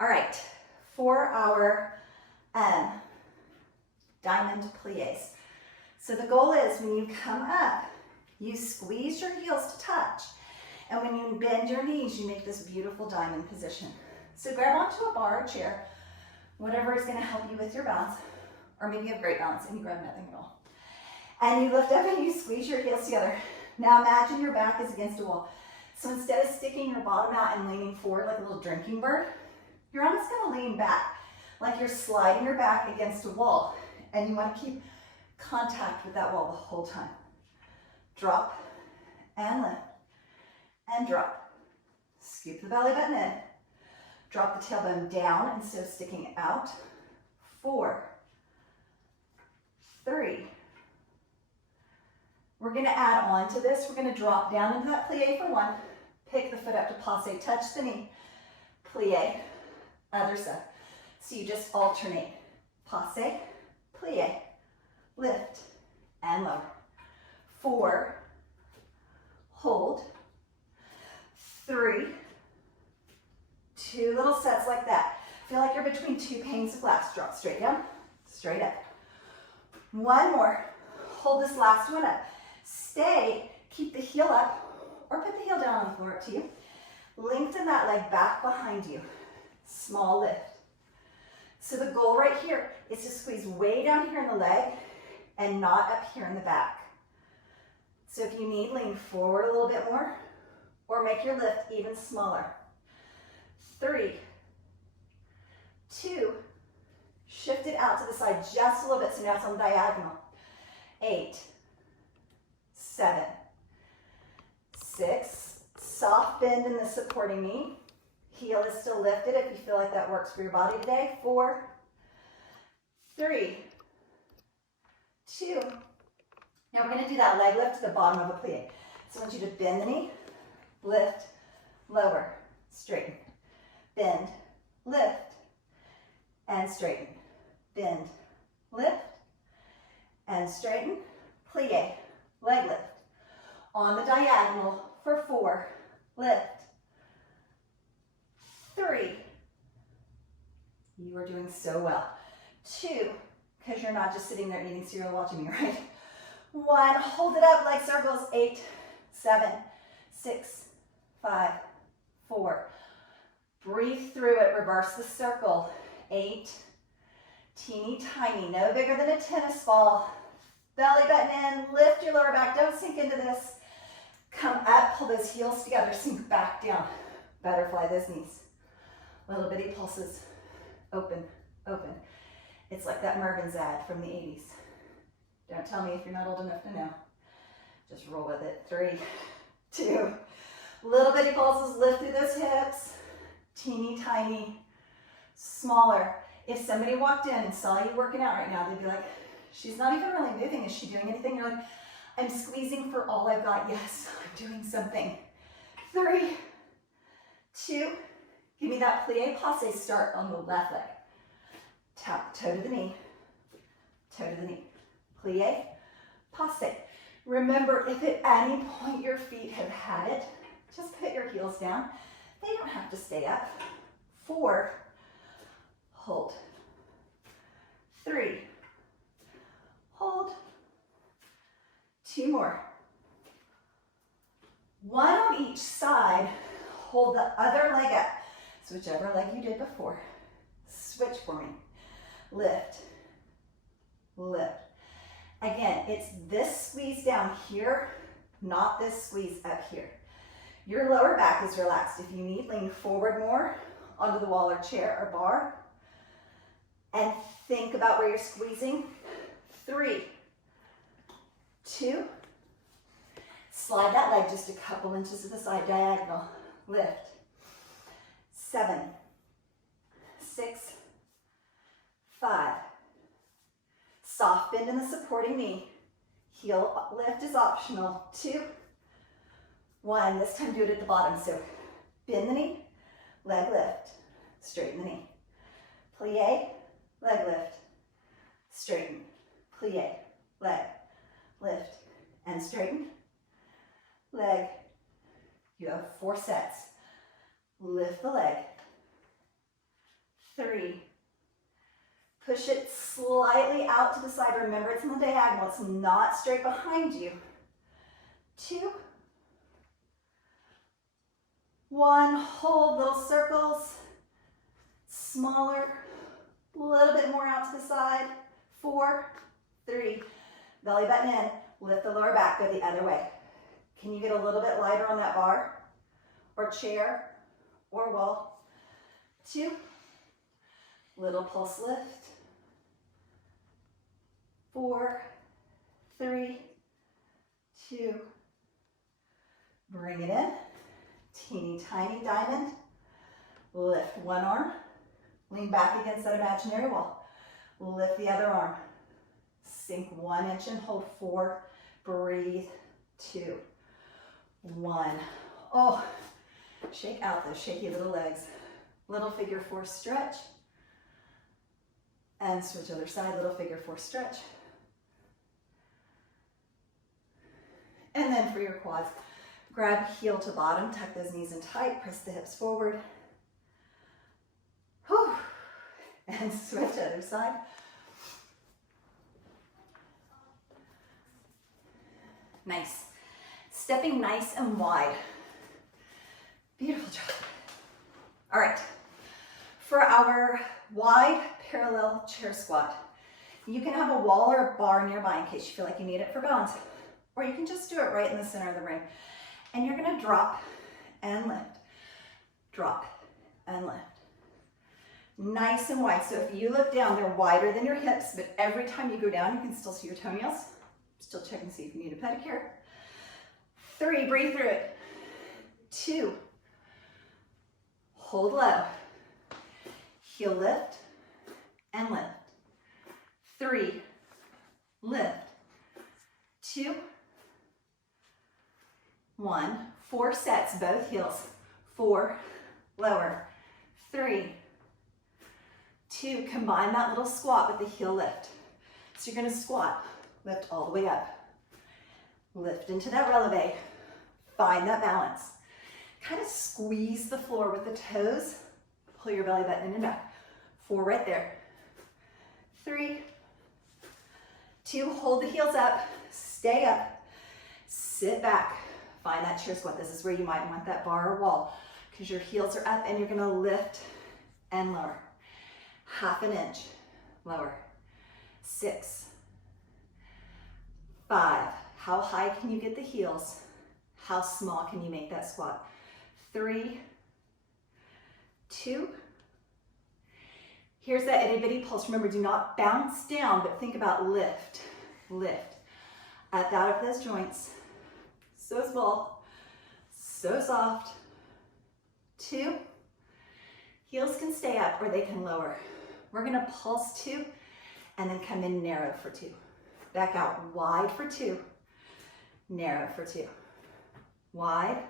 All right, for our diamond plies. So the goal is when you come up, you squeeze your heels to touch. And when you bend your knees, you make this beautiful diamond position. So grab onto a bar or chair, whatever is gonna help you with your balance, or maybe you have great balance and you grab nothing at all. And you lift up and you squeeze your heels together. Now imagine your back is against a wall. So instead of sticking your bottom out and leaning forward like a little drinking bird, you're almost gonna lean back, like you're sliding your back against a wall. And you wanna keep contact with that wall the whole time. Drop and lift and drop. Scoop the belly button in. Drop the tailbone down instead of sticking out. 4, 3. We're gonna add on to this. We're gonna drop down into that plie for 1. Pick the foot up to passe, touch the knee. Plie, other side. So you just alternate. Passe, plie, lift, and lower. 4, hold. 3, 2 little sets like that. Feel like you're between 2 panes of glass. Drop straight down, straight up. 1 more. Hold this last one up. Stay, keep the heel up, or put the heel down on the floor, up to you. Lengthen that leg back behind you. Small lift. So the goal right here is to squeeze way down here in the leg and not up here in the back. So if you need, lean forward a little bit more, or make your lift even smaller. 3, 2, shift it out to the side just a little bit, so now it's on diagonal. 8, 7, 6, soft bend in the supporting knee. Heel is still lifted if you feel like that works for your body today. 4, 3, 2. Now we're gonna do that leg lift to the bottom of a plie. So I want you to bend the knee, lift, lower, straighten, bend, lift, and straighten. Bend, lift, and straighten, plie, leg lift. On the diagonal for 4, lift. 3, you are doing so well. 2, because you're not just sitting there eating cereal watching me, right? 1, hold it up, leg circles. 8, 7, 6, 5, 4. Breathe through it, reverse the circle. 8, teeny tiny, no bigger than a tennis ball. Belly button in, lift your lower back, don't sink into this. Come up, pull those heels together, sink back down. Butterfly those knees. Little bitty pulses, open, open. It's like that Mervyn's ad from the 80s. Don't tell me if you're not old enough to know. Just roll with it. 3, 2, little bitty pulses, lift through those hips. Teeny tiny, smaller. If somebody walked in and saw you working out right now, they'd be like, she's not even really moving. Is she doing anything? You're like, I'm squeezing for all I've got. Yes, I'm doing something. 3, 2, give me that plie passe start on the left leg. Tap, toe to the knee, toe to the knee. Plie, passe. Remember, if at any point your feet have had it, just put your heels down. They don't have to stay up. 4, hold. 3, hold. 2 more. 1 on each side. Hold the other leg up. So whichever leg you did before. Switch for me. Lift, lift. Again, it's this squeeze down here, not this squeeze up here. Your lower back is relaxed. If you need, lean forward more onto the wall or chair or bar. And think about where you're squeezing. 3, 2, slide that leg just a couple inches to the side, diagonal. Lift. 7, 6, 5. Soft bend in the supporting knee. Heel lift is optional. 2, 1. This time do it at the bottom. So bend the knee, leg lift, straighten the knee. Plie, leg lift, straighten. Plie, leg, lift, and straighten. Leg. You have 4 sets. Lift the leg, 3. Push it slightly out to the side. Remember, it's in the diagonal. It's not straight behind you. 2. 1. Hold, little circles. Smaller. A little bit more out to the side. 4. 3. Belly button in. Lift the lower back. Go the other way. Can you get a little bit lighter on that bar or chair or wall? 2. Little pulse lift. 4, 3, 2. Bring it in. Teeny tiny diamond. Lift one arm. Lean back against that imaginary wall. Lift the other arm. Sink 1 inch and hold. 4. Breathe. 2, 1. Oh, shake out those shaky little legs. Little figure 4 stretch. And switch other side. Little figure 4 stretch. And then for your quads, grab heel to bottom, tuck those knees in tight, press the hips forward. Whew. And switch other side. Nice. Stepping nice and wide. Beautiful job. All right. For our wide parallel chair squat, you can have a wall or a bar nearby in case you feel like you need it for balance. Or you can just do it right in the center of the ring. And you're gonna drop and lift. Drop and lift. Nice and wide. So if you look down, they're wider than your hips, but every time you go down, you can still see your toenails. Still check and see if you need a pedicure. 3, breathe through it. 2, hold low. Heel lift and lift. 3, lift. 2, 1. 4 sets, both heels. 4, lower. 3, 2. Combine that little squat with the heel lift. So you're gonna squat, lift all the way up. Lift into that releve. Find that balance. Kind of squeeze the floor with the toes. Pull your belly button in and back. 4 right there. 3, 2, hold the heels up. Stay up. Sit back. Find that chair squat. This is where you might want that bar or wall because your heels are up and you're gonna lift and lower. 1/2 inch, lower. 6, 5. How high can you get the heels? How small can you make that squat? 3, 2. Here's that itty bitty pulse. Remember, do not bounce down, but think about lift, lift. Up out of those joints. So small, so soft. 2. Heels can stay up or they can lower. We're gonna pulse 2 and then come in narrow for 2. Back out wide for 2, narrow for 2. Wide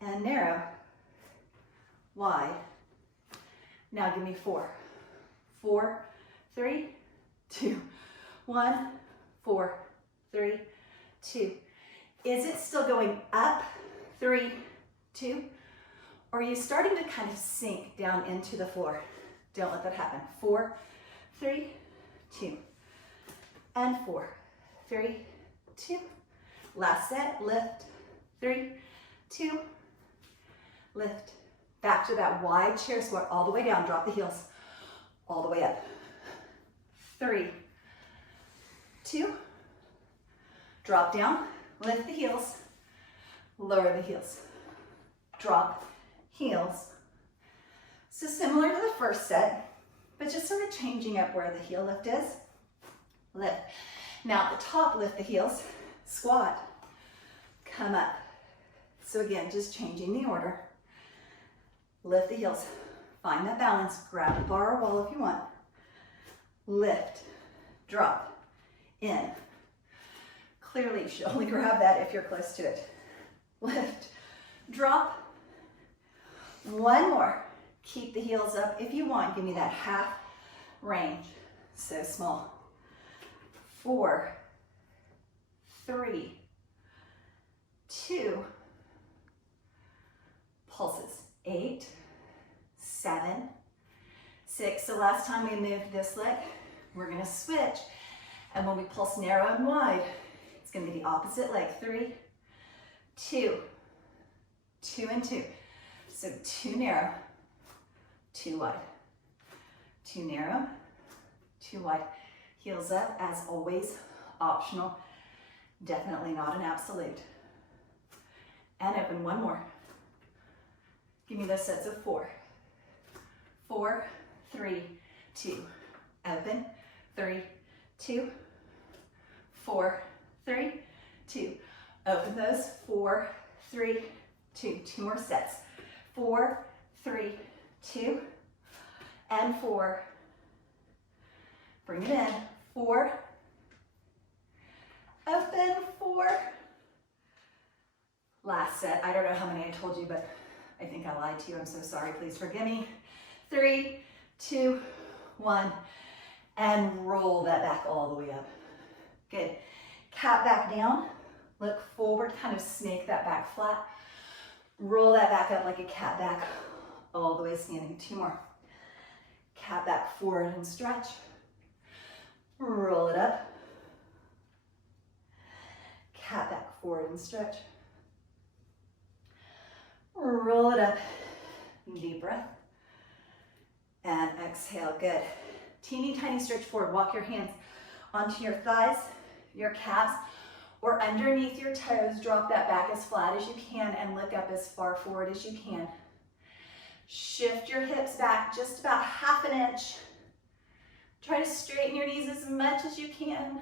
and narrow, wide. Now give me 4. 4, 3, 2, 1, 4, 3, 2. Is it still going up? 3, 2. Or are you starting to kind of sink down into the floor? Don't let that happen. 4, 3, 2. And 4, 3, 2. Last set, lift. 3, 2, lift. Back to that wide chair squat all the way down. Drop the heels all the way up. 3, 2, drop down, lift the heels, lower the heels, drop, heels. So similar to the first set, but just sort of changing up where the heel lift is. Lift. Now at the top, lift the heels, squat, come up. So again, just changing the order. Lift the heels, find that balance, grab the bar or wall if you want. Lift, drop, in. Clearly, you should only grab that if you're close to it. Lift, drop. One more. Keep the heels up if you want. Give me that half range. So small. 4, 3, 2, pulses. 8, 7, 6. So last time we moved this leg, we're gonna switch. And when we pulse narrow and wide, it's gonna be the opposite leg. 3, 2, 2 and 2. So 2 narrow, 2 wide. 2 narrow, 2 wide. Heels up, as always, optional. Definitely not an absolute. And open, one more. Give me those sets of 4. 4, 3, 2. Open, 3, 2, 4, 3, 2. Open those, 4, 3, 2. 2 more sets. 4, 3, 2, and 4. Bring it in, 4. Open, 4. Last set. I don't know how many I told you, but I think I lied to you. I'm so sorry. Please forgive me. 3, 2, 1. And roll that back all the way up. Good. Cat back down. Look forward. Kind of snake that back flat. Roll that back up like a cat back all the way standing. 2 more. Cat back forward and stretch. Roll it up. Cat back forward and stretch. Roll it up. Deep breath. And exhale. Good. Teeny tiny stretch forward. Walk your hands onto your thighs, your calves, or underneath your toes. Drop that back as flat as you can and look up as far forward as you can. Shift your hips back just about ½ an inch. Try to straighten your knees as much as you can.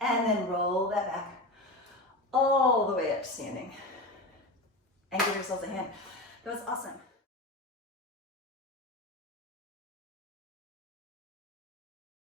And then roll that back all the way up standing. And give yourselves a hand. That was awesome.